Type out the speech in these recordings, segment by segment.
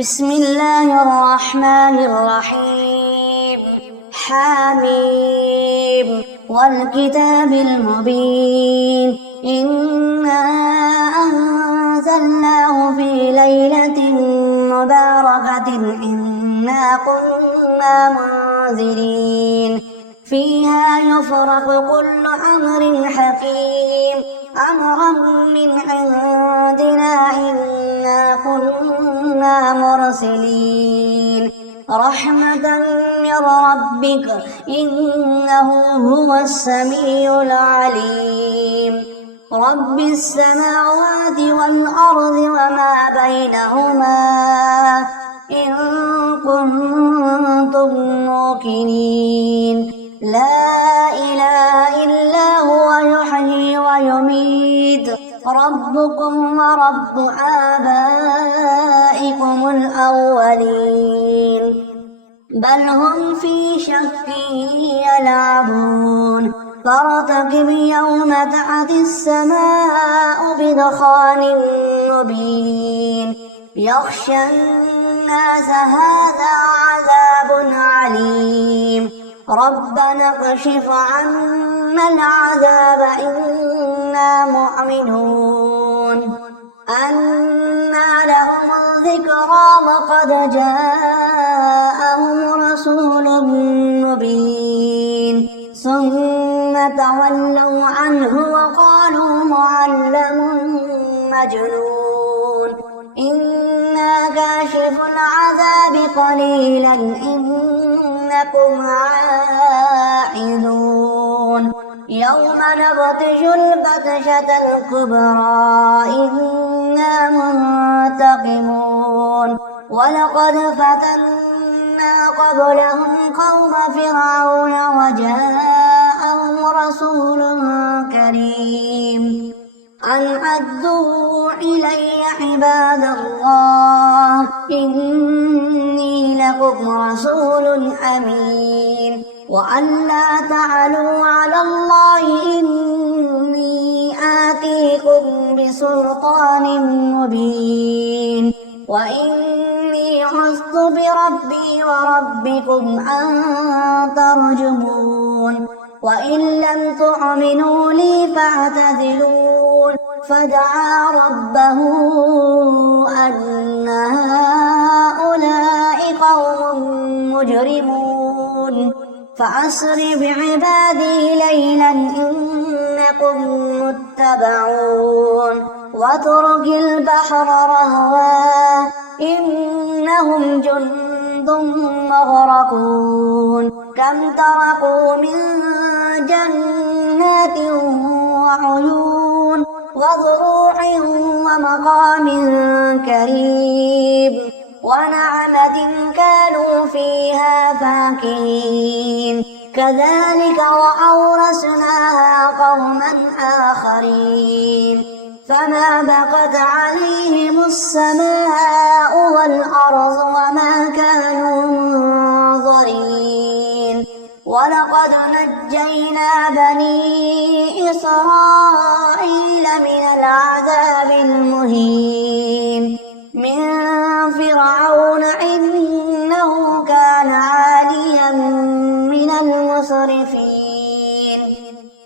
بسم الله الرحمن الرحيم. حميم والكتاب المبين. إنا أنزلناه في ليلة مباركة إنا كنا منذرين فيها يفرق كل أمر حكيم أمرا من عندنا إنا كنا مرسلين رحمة من ربك إنه هو السميع العليم رب السماوات والأرض وما بينهما إن كنتم موقنين لا إله إلا هو يحيي ويميت ربكم ورب آبائكم الأولين بل هم في شك يلعبون فارتقب يوم تأتي السماء بدخان مبين يغشى الناس هذا عذاب عليم ربنا اكشف عنا العذاب إنا مؤمنون أنى لهم الذكرى وقد جاءهم رسول مبين ثم تولوا عنه وقالوا معلم مجنون إنا كاشف العذاب قليلا إنكم عائدون يوم نبطش البطشة الكبرى إنا منتقمون ولقد فتنا قبلهم قوم فرعون وجاءهم رسول كريم أن أدوا إلي عباد الله إني لكم رسول أمين وأن لا تعلوا على الله إني آتيكم بسلطان مبين وإني عذت بربي وربكم أن ترجمون وإن لم تؤمنوا لي فاعتزلون فدعا ربه أن هؤلاء قوم مجرمون فأسر بعبادي ليلا إنكم متبعون واترك البحر رهوا إنهم جند مغرقون كم تركوا من جنات وعيون وزروع ومقام كريم ونعمة كانوا فيها فاكهين كذلك وأورثناها قوما آخرين فما بقت عليهم السماء والأرض وما كانوا منظرين ولقد نجينا بني إسرائيل من العذاب المهين من فرعون إنه كان عاليا من المسرفين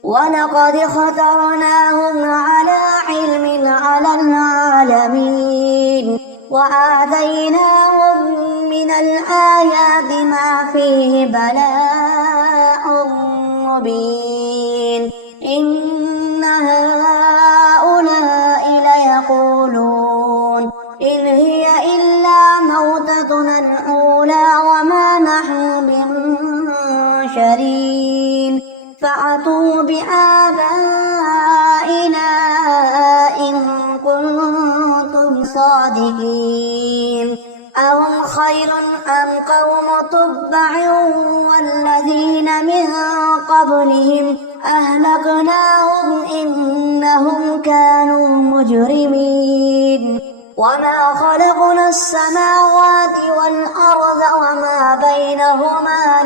ولقد اخترناهم على علم على العالمين وآتيناهم من الآيات ما فيه بلاء مبين إن هؤلاء ليقولون إن هي إلا موتتنا الأولى وما نحن بمنشرين فأتوا بآبائنا إن كنتم صادقين أهم خير أم قوم تبع والذين من قبلهم أهلكناهم إنهم كانوا مجرمين وما خلقنا السماوات والأرض وما بينهما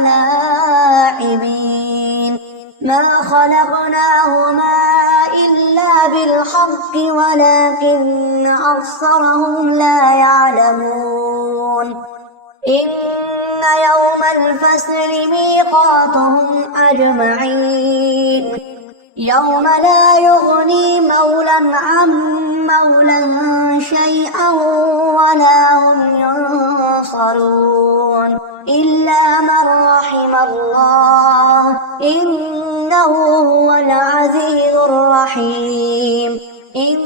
لاعبين ما خلقناهما إلا بالحق ولكن أكثرهم لا يعلمون إن يوم الفصل ميقاتهم أجمعين يوم لا يغني مولا عن مولا شيئا ولا هم ينصرون إلا من رحم الله إنه هو العزيز الرحيم إن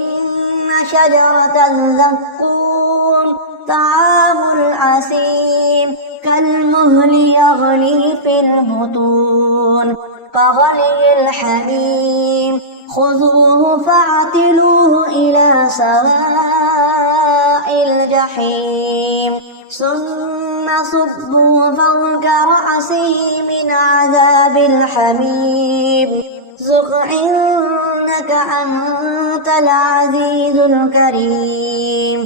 شجرة الزقوم طعام الأثيم كالمهل يغلي في البطون كغلي الحميم خذوه فاعتلوه إلى سواء الجحيم ثم صبوا فوق رأسه من عذاب الحميم ذق إنك أنت العزيز الكريم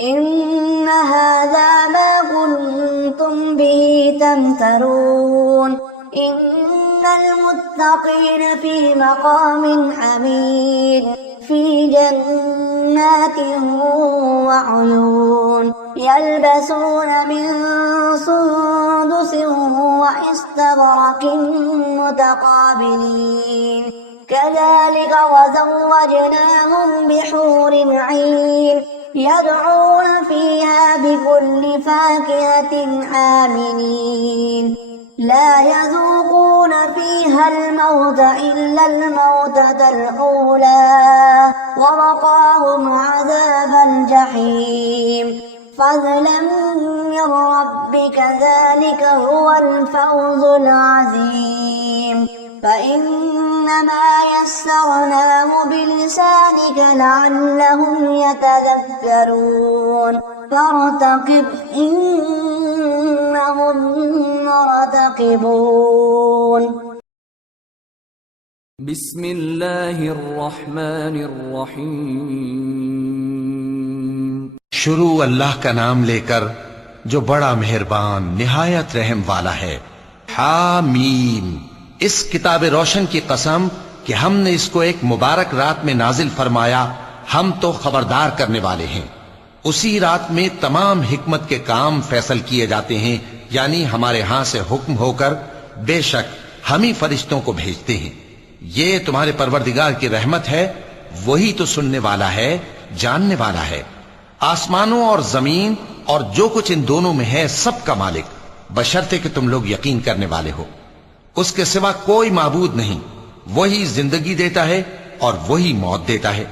إن هذا ما كنتم به تمترون إن المتقين في مقام أمين في جنات وعيون يلبسون من سندس وإستبرق متقابلين كذلك وزوجناهم بحور عين يدعون فيها بكل فاكهة آمنين لا يذوقون فيها الموت إلا الموتة الأولى ووقاهم عذاب الجحيم فضلا من ربك ذلك هو الفوز العظيم فإنما يسرناه بلسانك لعلهم يتذكرون فارتقب إنهم مرتقبون بسم الله الرحمن الرحیم شروع اللہ کا نام لے کر جو بڑا مہربان نہایت رحم والا ہے۔ حامیم، اس کتاب روشن کی قسم کہ ہم نے اس کو ایک مبارک رات میں نازل فرمایا، ہم تو خبردار کرنے والے ہیں۔ اسی رات میں تمام حکمت کے کام فیصل کیے جاتے ہیں، یعنی ہمارے ہاں سے حکم ہو کر بے شک ہم ہی فرشتوں کو بھیجتے ہیں۔ یہ تمہارے پروردگار کی رحمت ہے، وہی تو سننے والا ہے، جاننے والا ہے۔ آسمانوں اور زمین اور جو کچھ ان دونوں میں ہے سب کا مالک، بشرطے کہ تم لوگ یقین کرنے والے ہو۔ اس کے سوا کوئی معبود نہیں، وہی زندگی دیتا ہے اور وہی موت دیتا ہے،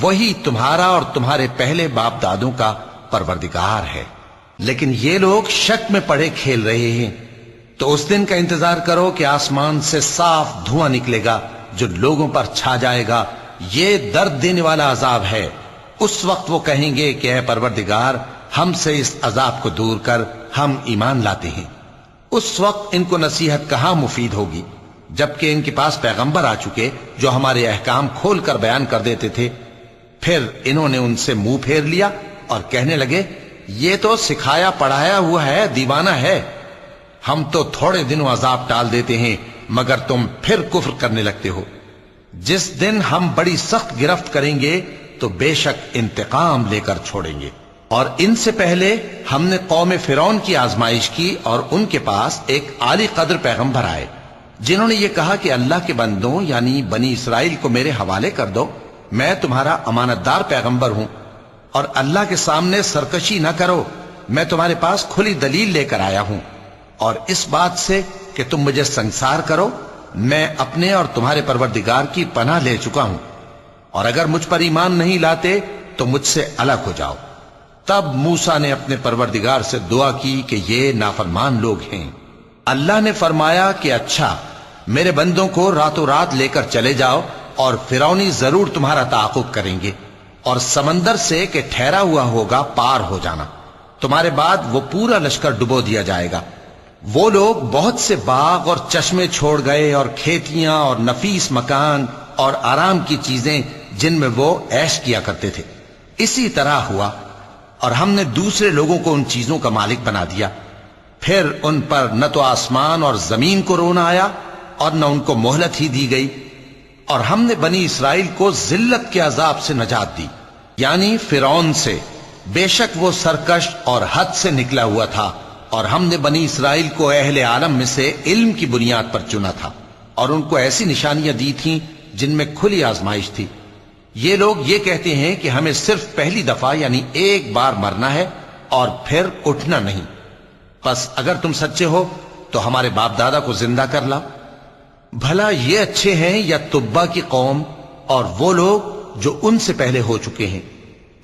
وہی تمہارا اور تمہارے پہلے باپ دادوں کا پروردگار ہے۔ لیکن یہ لوگ شک میں پڑے کھیل رہے ہیں، تو اس دن کا انتظار کرو کہ آسمان سے صاف دھواں نکلے گا جو لوگوں پر چھا جائے گا، یہ درد دینے والا عذاب ہے۔ اس وقت وہ کہیں گے کہ اے پروردگار، ہم سے اس عذاب کو دور کر، ہم ایمان لاتے ہیں۔ اس وقت ان کو نصیحت کہاں مفید ہوگی، جبکہ ان کے پاس پیغمبر آ چکے جو ہمارے احکام کھول کر بیان کر دیتے تھے۔ پھر انہوں نے ان سے منہ پھیر لیا اور کہنے لگے، یہ تو سکھایا پڑھایا ہوا ہے، دیوانہ ہے۔ ہم تو تھوڑے دنوں عذاب ٹال دیتے ہیں مگر تم پھر کفر کرنے لگتے ہو۔ جس دن ہم بڑی سخت گرفت کریں گے تو بے شک انتقام لے کر چھوڑیں گے۔ اور ان سے پہلے ہم نے قوم فرعون کی آزمائش کی اور ان کے پاس ایک عالی قدر پیغمبر آئے جنہوں نے یہ کہا کہ اللہ کے بندوں یعنی بنی اسرائیل کو میرے حوالے کر دو، میں تمہارا امانت دار پیغمبر ہوں، اور اللہ کے سامنے سرکشی نہ کرو، میں تمہارے پاس کھلی دلیل لے کر آیا ہوں، اور اس بات سے کہ تم مجھے سنسار کرو میں اپنے اور تمہارے پروردگار کی پناہ لے چکا ہوں، اور اگر مجھ پر ایمان نہیں لاتے تو مجھ سے الگ ہو جاؤ۔ تب موسیٰ نے اپنے پروردگار سے دعا کی کہ یہ نافرمان لوگ ہیں۔ اللہ نے فرمایا کہ اچھا، میرے بندوں کو راتوں رات لے کر چلے جاؤ، اور فرعونی ضرور تمہارا تعاقب کریں گے، اور سمندر سے کہ ٹھہرا ہوا ہوگا پار ہو جانا، تمہارے بعد وہ پورا لشکر ڈبو دیا جائے گا۔ وہ لوگ بہت سے باغ اور چشمے چھوڑ گئے اور کھیتیاں اور نفیس مکان اور آرام کی چیزیں جن میں وہ عیش کیا کرتے تھے۔ اسی طرح ہوا، اور ہم نے دوسرے لوگوں کو ان چیزوں کا مالک بنا دیا۔ پھر ان پر نہ تو آسمان اور زمین کو رونا آیا اور نہ ان کو مہلت ہی دی گئی، اور ہم نے بنی اسرائیل کو ذلت کے عذاب سے نجات دی، یعنی فرعون سے، بے شک وہ سرکش اور حد سے نکلا ہوا تھا، اور ہم نے بنی اسرائیل کو اہل عالم میں سے علم کی بنیاد پر چنا تھا، اور ان کو ایسی نشانیاں دی تھیں جن میں کھلی آزمائش تھی۔ یہ لوگ یہ کہتے ہیں کہ ہمیں صرف پہلی دفعہ یعنی ایک بار مرنا ہے اور پھر اٹھنا نہیں، پس اگر تم سچے ہو تو ہمارے باپ دادا کو زندہ کر لاؤ۔ بھلا یہ اچھے ہیں یا تبا کی قوم اور وہ لوگ جو ان سے پہلے ہو چکے ہیں؟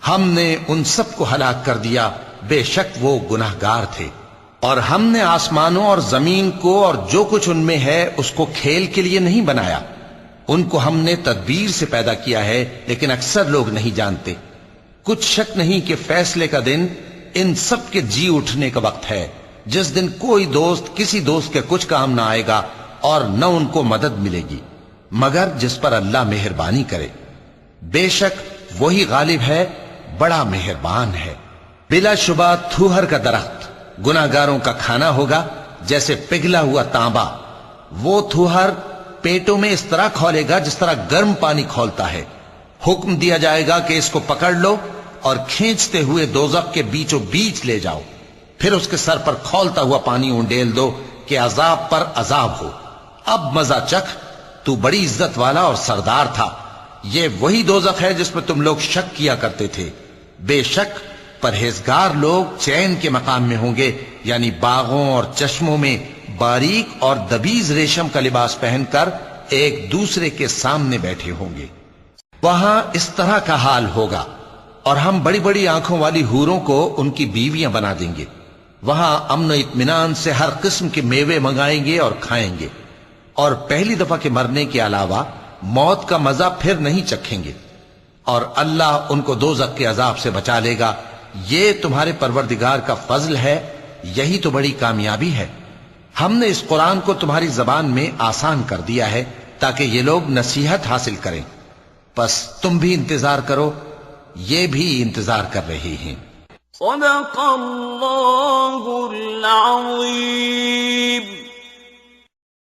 ہم نے ان سب کو ہلاک کر دیا، بے شک وہ گناہگار تھے۔ اور ہم نے آسمانوں اور زمین کو اور جو کچھ ان میں ہے اس کو کھیل کے لیے نہیں بنایا، ان کو ہم نے تدبیر سے پیدا کیا ہے، لیکن اکثر لوگ نہیں جانتے۔ کچھ شک نہیں کہ فیصلے کا دن ان سب کے جی اٹھنے کا وقت ہے، جس دن کوئی دوست کسی دوست کے کچھ کام نہ آئے گا اور نہ ان کو مدد ملے گی مگر جس پر اللہ مہربانی کرے۔ بے شک وہی غالب ہے، بڑا مہربان ہے۔ بلا شبہ تھوہر کا درخت گناہگاروں کا کھانا ہوگا، جیسے پگھلا ہوا تانبا۔ وہ تھوہر پیٹوں میں اس طرح کھولے گا جس طرح گرم پانی کھولتا ہے۔ حکم دیا جائے گا کہ اس کو پکڑ لو اور کھینچتے ہوئے دوزخ کے بیچوں بیچ لے جاؤ، پھر اس کے سر پر کھولتا ہوا پانی اونڈیل دو کہ عذاب پر عذاب ہو۔ اب مزہ چکھ، تو بڑی عزت والا اور سردار تھا۔ یہ وہی دوزخ ہے جس میں تم لوگ شک کیا کرتے تھے۔ بے شک پرہیزگار لوگ چین کے مقام میں ہوں گے، یعنی باغوں اور چشموں میں باریک اور دبیز ریشم کا لباس پہن کر ایک دوسرے کے سامنے بیٹھے ہوں گے۔ وہاں اس طرح کا حال ہوگا، اور ہم بڑی بڑی آنکھوں والی حوروں کو ان کی بیویاں بنا دیں گے۔ وہاں امن و اطمینان سے ہر قسم کے میوے منگائیں گے اور کھائیں گے، اور پہلی دفعہ کے مرنے کے علاوہ موت کا مزہ پھر نہیں چکھیں گے، اور اللہ ان کو دوزخ کے عذاب سے بچا لے گا۔ یہ تمہارے پروردگار کا فضل ہے، یہی تو بڑی کامیابی ہے۔ ہم نے اس قرآن کو تمہاری زبان میں آسان کر دیا ہے تاکہ یہ لوگ نصیحت حاصل کریں، پس تم بھی انتظار کرو، یہ بھی انتظار کر رہے ہیں۔ صدق اللہ العظیم۔